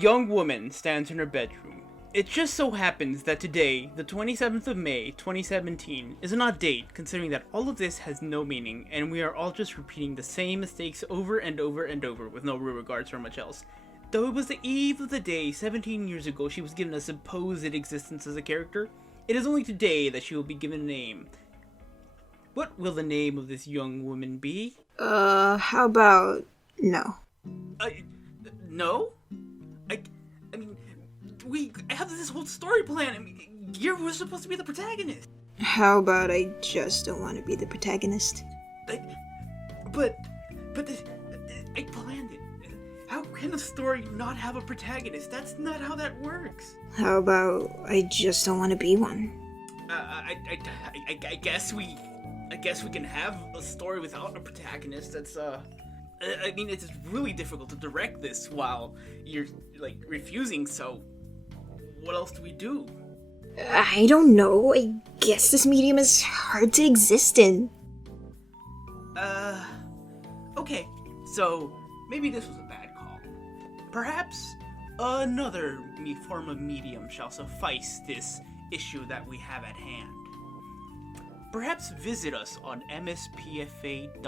A young woman stands in her bedroom, It just so happens that today, the 27th of May, 2017, is an odd date, considering that all of this has no meaning, and we are all just repeating the same mistakes over and over and over, with no real regards for much else. Though it was the eve of the day 17 years ago she was given a supposed existence as a character, it is only today that she will be given a name. What will the name of this young woman be? How about no? No? I mean, we have this whole story plan. I mean, you were supposed to be the protagonist. How about I just don't want to be the protagonist? But I planned it. How can a story not have a protagonist? That's not how that works. How about I just don't want to be one? I guess we can have a story without a protagonist. That's I mean, it's really difficult to direct this while you're like refusing. So, what else do we do? I don't know. I guess this medium is hard to exist in. Okay. So maybe this was a bad call. Perhaps another form of medium shall suffice this issue that we have at hand. Perhaps visit us on mspfa.com.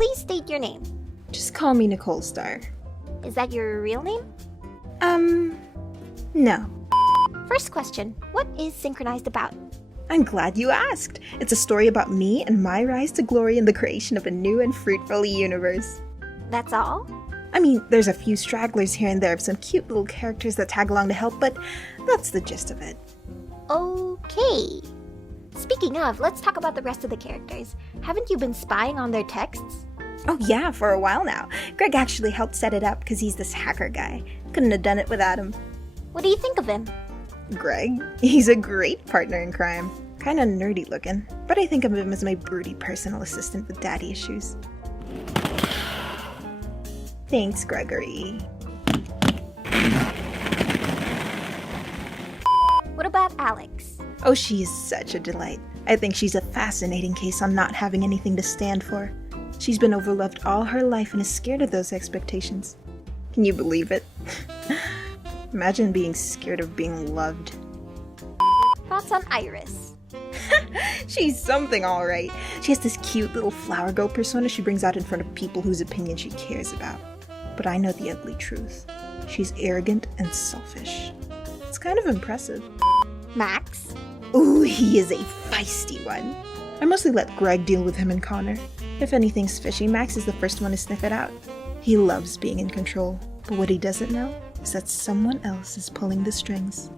please state your name. Just call me Nicole Star. Is that your real name? No. First question, what is Synchronized about? I'm glad you asked. It's a story about me and my rise to glory in the creation of a new and fruitful universe. That's all? I mean, there's a few stragglers here and there of some cute little characters that tag along to help, but that's the gist of it. Okay. Speaking of, let's talk about the rest of the characters. Haven't you been spying on their texts? Oh yeah, for a while now. Greg actually helped set it up because he's this hacker guy. Couldn't have done it without him. What do you think of him? Greg? He's a great partner in crime. Kinda nerdy looking, but I think of him as my broody personal assistant with daddy issues. Thanks, Gregory. What about Alex? Oh, she is such a delight. I think she's a fascinating case on not having anything to stand for. She's been overloved all her life and is scared of those expectations. Can you believe it? Imagine being scared of being loved. Thoughts on Iris? She's something alright. She has this cute little flower girl persona she brings out in front of people whose opinion she cares about. But I know the ugly truth. She's arrogant and selfish. It's kind of impressive. Max? Ooh, he is a feisty one. I mostly let Greg deal with him and Connor. If anything's fishy, Max is the first one to sniff it out. He loves being in control, but what he doesn't know is that someone else is pulling the strings.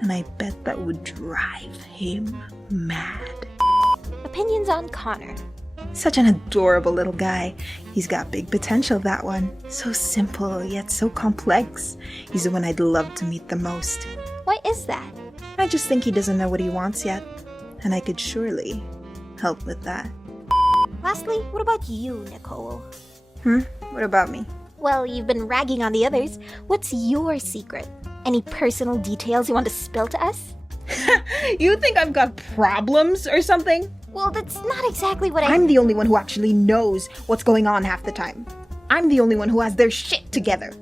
And I bet that would drive him mad. Opinions on Connor? Such an adorable little guy. He's got big potential, that one. So simple, yet so complex. He's the one I'd love to meet the most. Why is that? I just think he doesn't know what he wants yet. And I could surely help with that. Lastly, what about you, Nicole? What about me? Well, you've been ragging on the others. What's your secret? Any personal details you want to spill to us? You think I've got problems or something? Well, that's not exactly what I'm the only one who actually knows what's going on half the time. I'm the only one who has their shit together.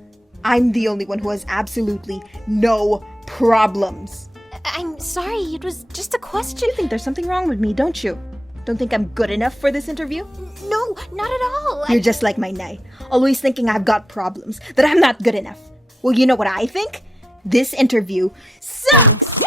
I'm the only one who has absolutely no problems. I'm sorry, it was just a question. You think there's something wrong with me, don't you? Don't think I'm good enough for this interview? No, not at all. You're just like my Nai, always thinking I've got problems, that I'm not good enough. Well, you know what I think? This interview sucks!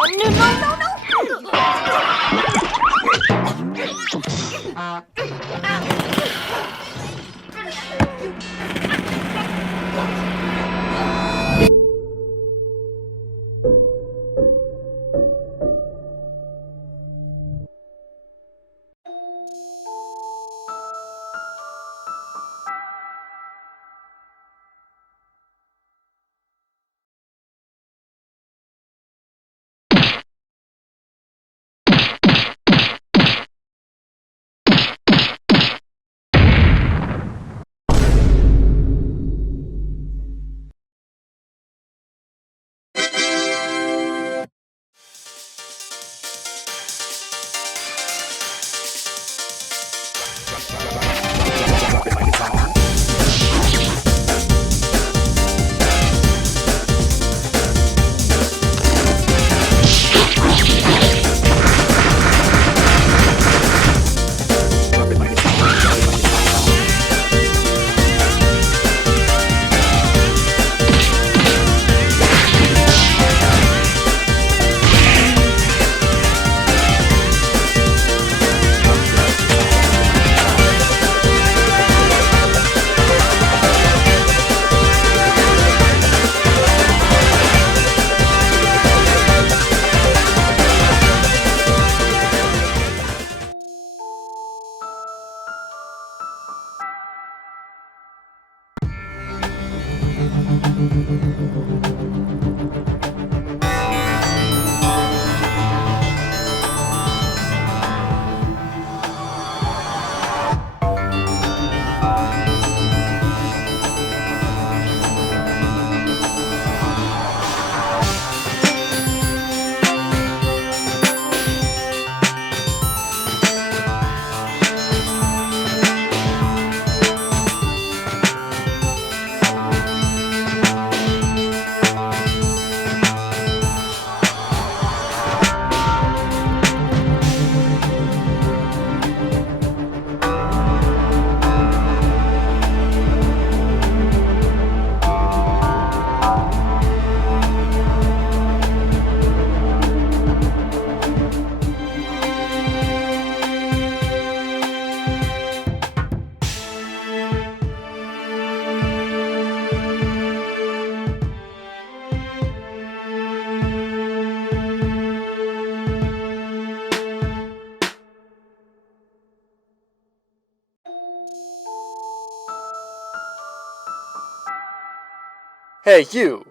Hey, you!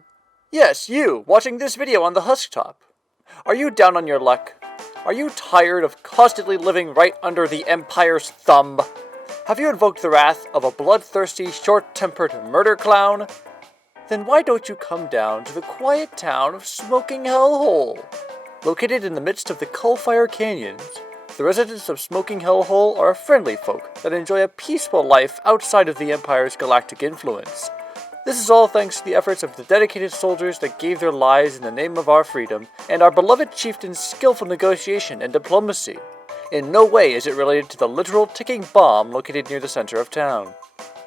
Yes, you, watching this video on the Husktop. Are you down on your luck? Are you tired of constantly living right under the Empire's thumb? Have you invoked the wrath of a bloodthirsty, short-tempered murder clown? Then why don't you come down to the quiet town of Smoking Hellhole? Located in the midst of the Coalfire Canyons, the residents of Smoking Hellhole are friendly folk that enjoy a peaceful life outside of the Empire's galactic influence. This is all thanks to the efforts of the dedicated soldiers that gave their lives in the name of our freedom, and our beloved chieftain's skillful negotiation and diplomacy. In no way is it related to the literal ticking bomb located near the center of town.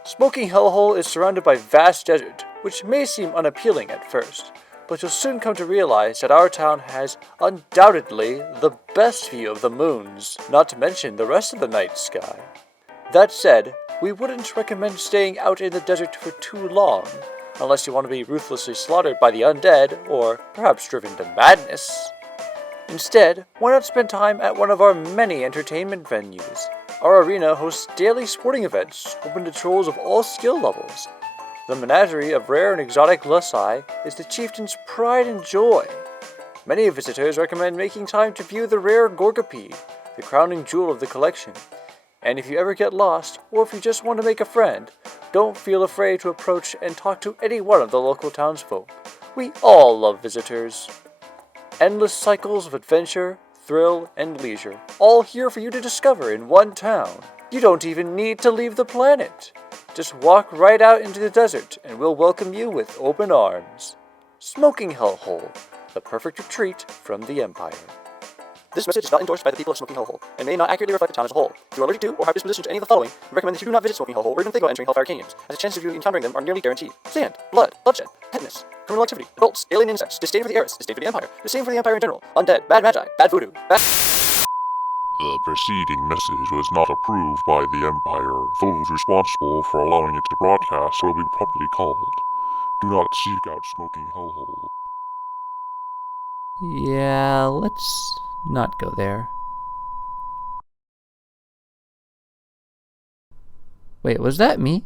Smoking Hellhole is surrounded by vast desert, which may seem unappealing at first, but you'll soon come to realize that our town has undoubtedly the best view of the moons, not to mention the rest of the night sky. That said, we wouldn't recommend staying out in the desert for too long, unless you want to be ruthlessly slaughtered by the undead, or perhaps driven to madness. Instead, why not spend time at one of our many entertainment venues? Our arena hosts daily sporting events, open to trolls of all skill levels. The menagerie of rare and exotic Lusai is the chieftain's pride and joy. Many visitors recommend making time to view the rare Gorgopede, the crowning jewel of the collection. And if you ever get lost, or if you just want to make a friend, don't feel afraid to approach and talk to any one of the local townsfolk. We all love visitors. Endless cycles of adventure, thrill, and leisure, all here for you to discover in one town. You don't even need to leave the planet. Just walk right out into the desert, and we'll welcome you with open arms. Smoking Hellhole, the perfect retreat from the Empire. This message is not endorsed by the people of Smoking Hellhole, and may not accurately reflect the town as a whole. If you are allergic to or have disposition to any of the following, we recommend that you do not visit Smoking Hellhole or even think about entering Hellfire Canyons, as the chances of you encountering them are nearly guaranteed. Sand, blood, bloodshed, tetanus, criminal activity, adults, alien insects, disdain for the heiress, disdain for the Empire, disdain for the Empire in general, undead, bad magi, bad voodoo, bad... The preceding message was not approved by the Empire. Those responsible for allowing it to broadcast will be promptly called. Do not seek out Smoking Hellhole. Yeah, let's not go there. Wait, was that me?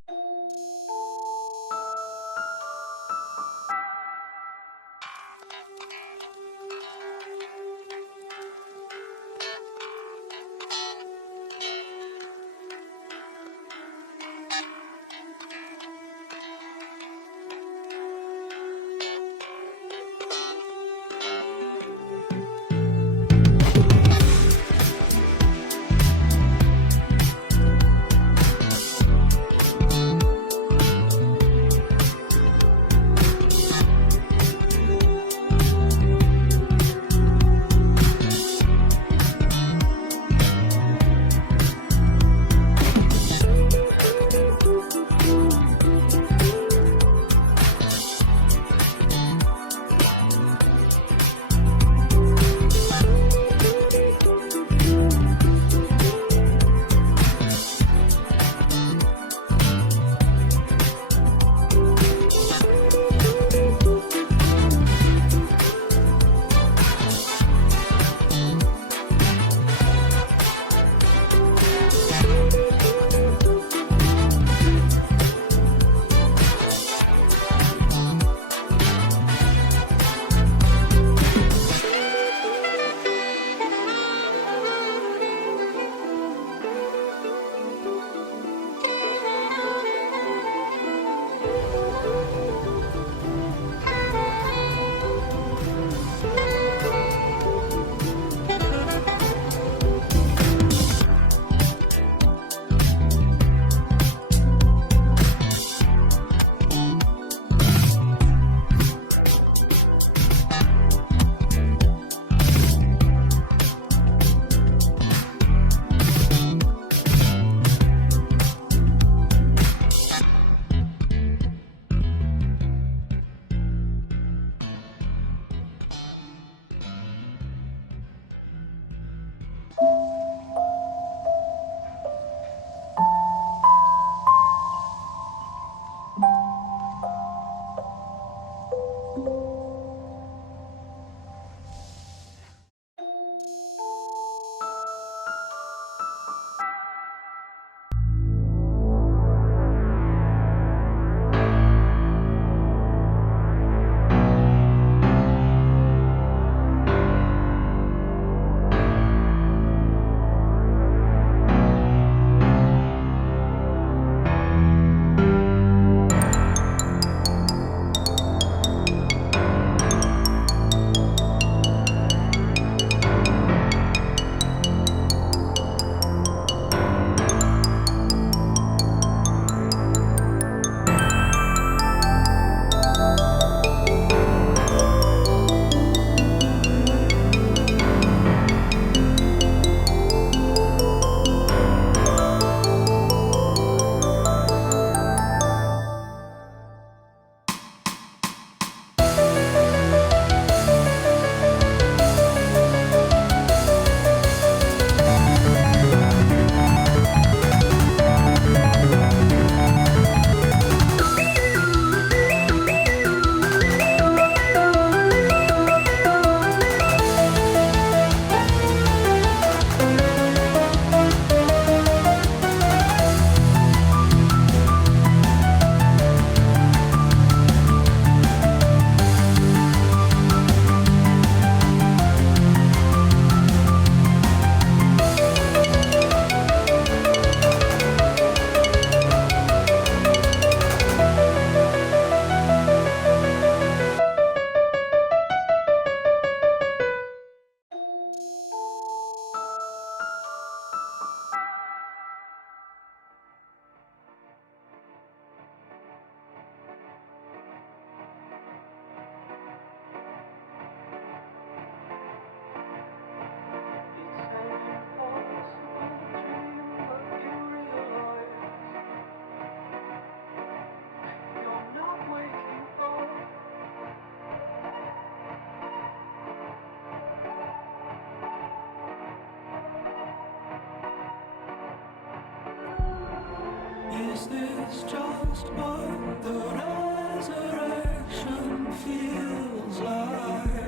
Is this just what the resurrection feels like?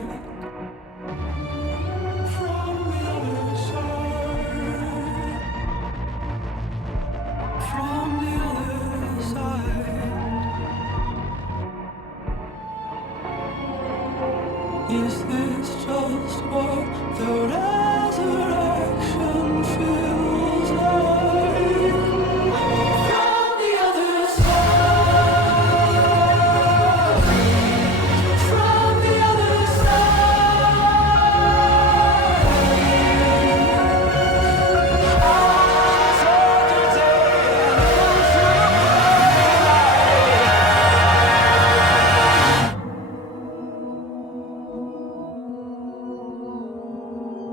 From the other side. From the other side. Is this just what the resurrection feels like? From the other side. From the other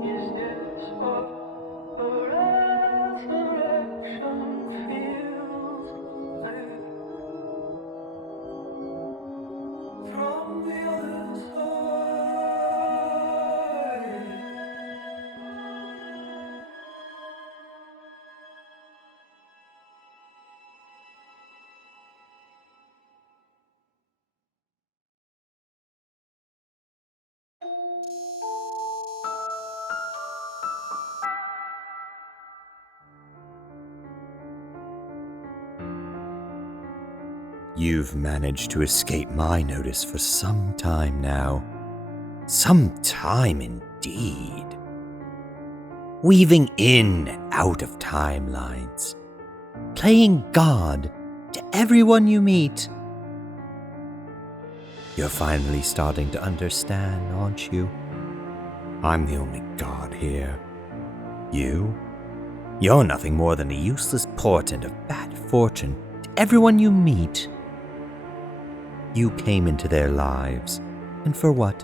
Is this what the resurrection feels like? From the other side. You've managed to escape my notice for some time now. Some time indeed. Weaving in and out of timelines. Playing God to everyone you meet. You're finally starting to understand, aren't you? I'm the only God here. You're nothing more than a useless portent of bad fortune to everyone you meet. You came into their lives, and for what?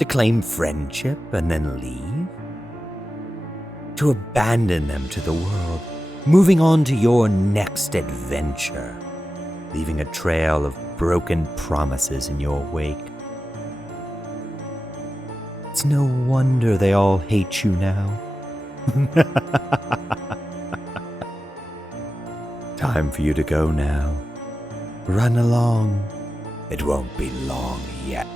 To claim friendship and then leave? To abandon them to the world, moving on to your next adventure, leaving a trail of broken promises in your wake. It's no wonder they all hate you now. Time for you to go now. Run along. It won't be long yet.